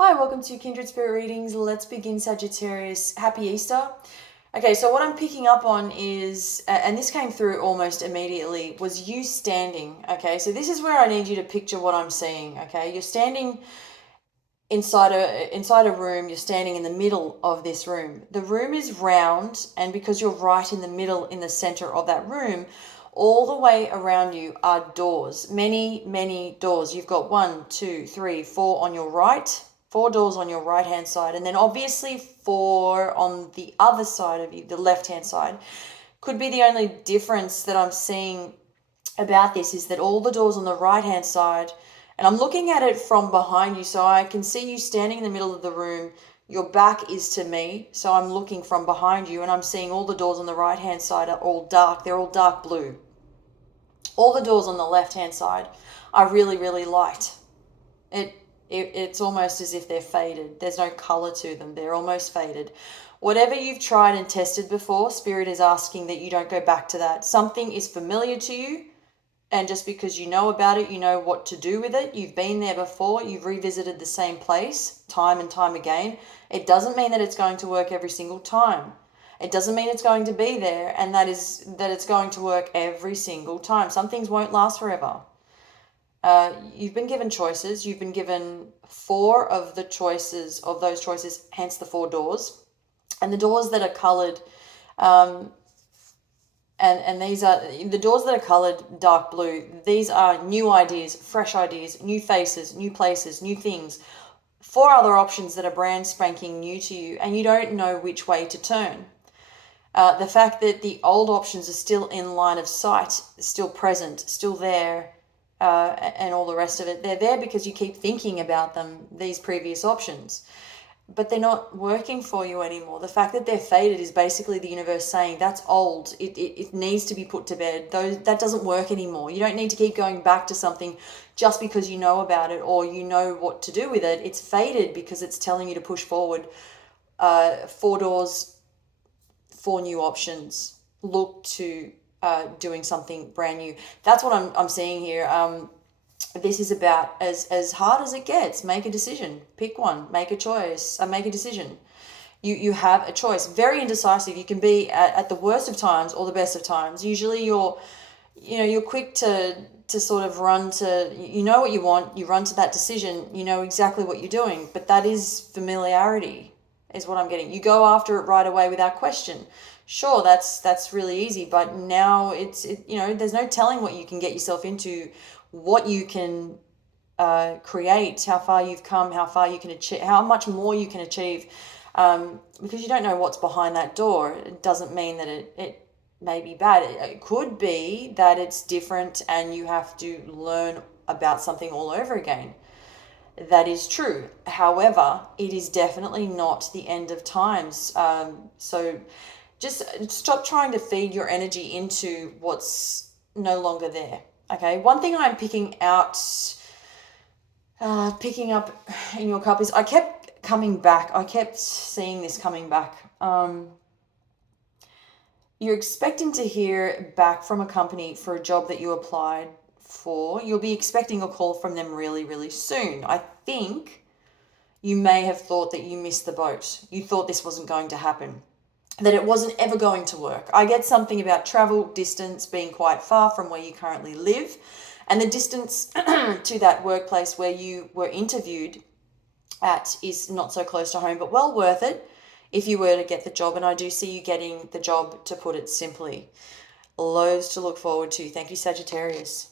Hi, welcome to Kindred Spirit Readings. Let's begin, Sagittarius. Happy Easter. Okay, so what I'm picking up on is, and this came through almost immediately, was you standing. Okay, so this is where I need you to picture what I'm seeing. Okay, you're standing inside a room. You're standing in the middle of this room. The room is round, and because you're right in the middle, in the center of that room, all the way around you are doors. Many doors. You've got 1, 2, 3, 4 on your right. 4 doors on your right hand side, and then obviously 4 on the other side of you, the left hand side. Could be the only difference that I'm seeing about this is that all the doors on the right hand side, and I'm looking at it from behind you, so I can see you standing in the middle of the room. Your back is to me, so I'm looking from behind you, and I'm seeing all the doors on the right hand side are all dark. They're all dark blue. All the doors on the left hand side are really light. It's almost as if they're faded. There's no color to them. They're almost faded. Whatever you've tried and tested before, Spirit is asking that you don't go back to that. Something is familiar to you, and just because you know about it, you know what to do with it. You've been there before. You've revisited the same place time and time again. It doesn't mean that it's going to work every single time. It doesn't mean it's going to be there and that it's going to work every single time. Some things won't last forever. You've been given choices. You've been given 4 of the choices, of those choices, hence the 4 doors. And the doors that are coloured, and these are the doors that are coloured dark blue. These are new ideas, fresh ideas, new faces, new places, new things. 4 other options that are brand spanking new to you, and you don't know which way to turn. The fact that the old options are still in line of sight, still present, still there, and all the rest of it. They're there because you keep thinking about them, these previous options, but they're not working for you anymore. The fact that they're faded is basically the universe saying that's old. It needs to be put to bed. That doesn't work anymore. You don't need to keep going back to something just because you know about it or you know what to do with it. It's faded because it's telling you to push forward. 4 doors, 4 new options. Look to doing something brand new. That's what I'm seeing here. This is about as hard as it gets. Make a decision. Pick one. Make a choice. Make a decision. You have a choice. Very indecisive. You can be at the worst of times or the best of times. Usually you're quick to sort of run to, you know what you want, you run to that decision, you know exactly what you're doing, but that is familiarity is what I'm getting. You go after it right away without question. Sure, that's really easy, but now there's no telling what you can get yourself into, what you can create, how far you've come, how far you can achieve, how much more you can achieve, because you don't know what's behind that door. It doesn't mean that it may be bad. It could be that it's different and you have to learn about something all over again. That is true. However, it is definitely not the end of times. So just stop trying to feed your energy into what's no longer there. Okay. One thing I'm picking up in your cup is I kept coming back. I kept seeing this coming back. You're expecting to hear back from a company for a job that you applied for. You'll be expecting a call from them really soon. I think you may have thought that you missed the boat. You thought this wasn't going to happen, that it wasn't ever going to work. I get something about travel, distance, being quite far from where you currently live, and the distance to that workplace where you were interviewed at is not so close to home, but well worth it if you were to get the job. And I do see you getting the job, to put it simply. Loads to look forward to. Thank you, Sagittarius.